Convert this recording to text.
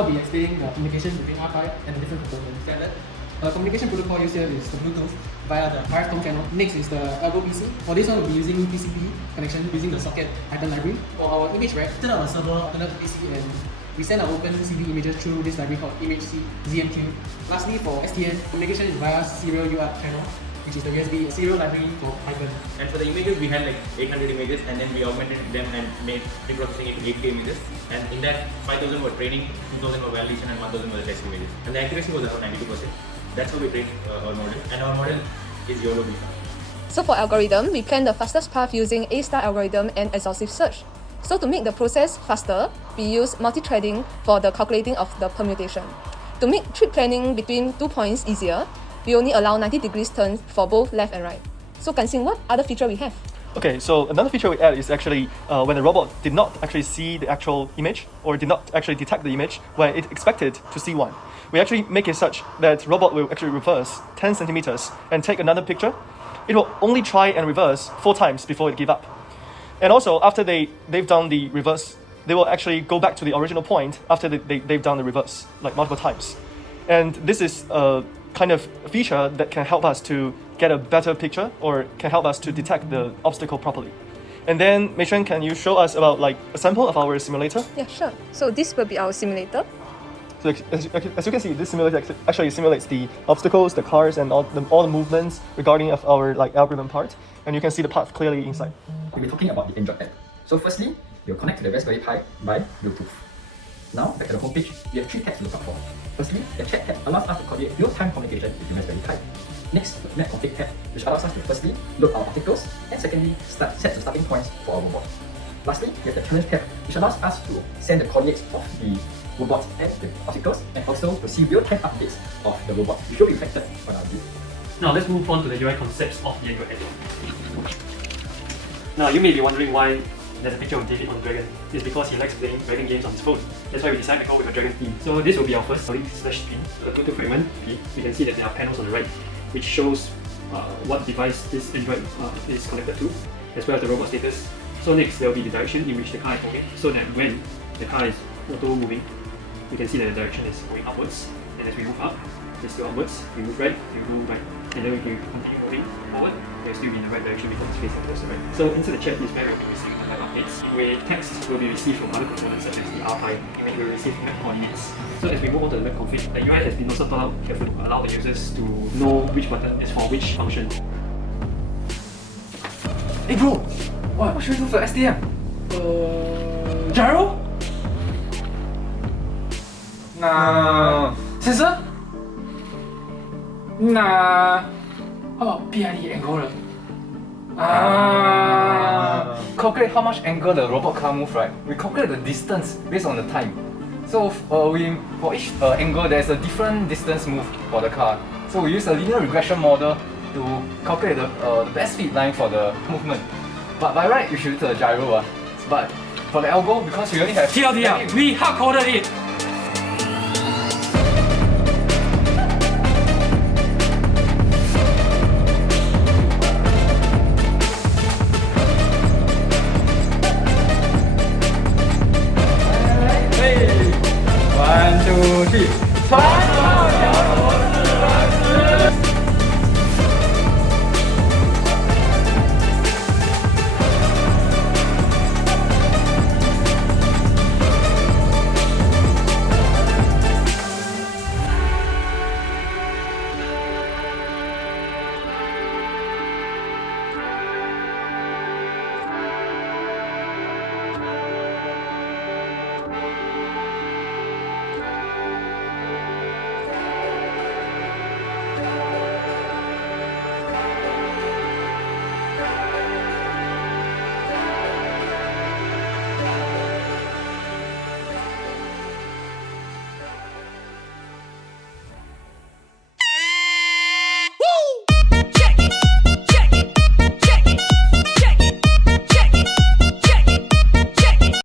now I'll be explaining the communication between R5 and the different components. Standard. Communication protocol used here is the Bluetooth via the RF COM channel. Next is the Ergo PC. For this one, we'll be using PCB connection using the socket Python library. For our image rack, turn our server alternate PC and we send our open CD images through this library called ImageC ZMQ. Lastly, for STN, communication is via serial UART channel, which is the USB serial library for Python. And for the images, we had like 800 images, and then we augmented them and made pre-processing into 8K images. And in that, 5,000 were training, 2,000 were validation, and 1,000 were the test images. And the accuracy was around 92%. That's how we trained our model, and our model is YOLO beta. So for algorithm, we plan the fastest path using A-star algorithm and exhaustive search. So to make the process faster, we use multi-threading for the calculating of the permutation. To make trip planning between 2 points easier, we only allow 90 degrees turn for both left and right. So Gan Xin, what other feature we have? Okay, so another feature we add is actually when the robot did not actually see the actual image or did not actually detect the image where it expected to see one. We actually make it such that robot will actually reverse 10 centimeters and take another picture. It will only try and reverse 4 times before it give up. And also after they've done the reverse, they will actually go back to the original point after they've done the reverse like multiple times. And this is a kind of feature that can help us to get a better picture or can help us to detect the obstacle properly. And then Mei Xuan, can you show us about like a sample of our simulator? Yeah, sure. So this will be our simulator. So as you can see, this simulator actually simulates the obstacles, the cars, and all the movements regarding of our like algorithm part. And you can see the path clearly inside. We'll be talking about the Android app. So firstly, we'll connect to the Raspberry Pi by Bluetooth. Now, back to the homepage, we have 3 tabs to look out for. Firstly, the chat tab allows us to coordinate real-time communication with the Raspberry Pi. Next, the map config tab, which allows us to firstly load our obstacles and secondly set the starting points for our robot. Lastly, we have the challenge tab, which allows us to send the coordinates of the robot and the obstacles and also to see real-time updates of the robot, which will be reflected on our view. Now let's move on to the UI concepts of the Android app. Now you may be wondering why there's a picture of David on the dragon. It's because he likes playing dragon games on his phone. That's why we decided to go with a dragon theme. So this will be our first solid/spin. The Bluetooth fragment. We can see that there are panels on the right, which shows what device this Android is connected to, as well as the robot status. So next there will be the direction in which the car is moving, so that when the car is auto moving, we can see that the direction is going upwards. And as we move up, it's still upwards. We move right, we move right. And then we can continue moving forward, we'll still be in the right direction because it's facing towards the right. So inside the chat is where we'll be receiving the live updates, where text will be received from other components such as the R5, image will receive map coordinates. So as we move on to the web config, the UI has been also thought out carefully to allow the users to know which button is for which function. Hey bro, what should we do for STM? Gyro? Nah. Sensor? Nah. How about PID angle? Calculate how much angle the robot car move, right? We calculate the distance based on the time. So for each angle, there's a different distance move for the car. So we use a linear regression model to calculate the best fit line for the movement. But by right, we should use the gyro. But for the algo, because we only have... TLDR, we hard-coded it!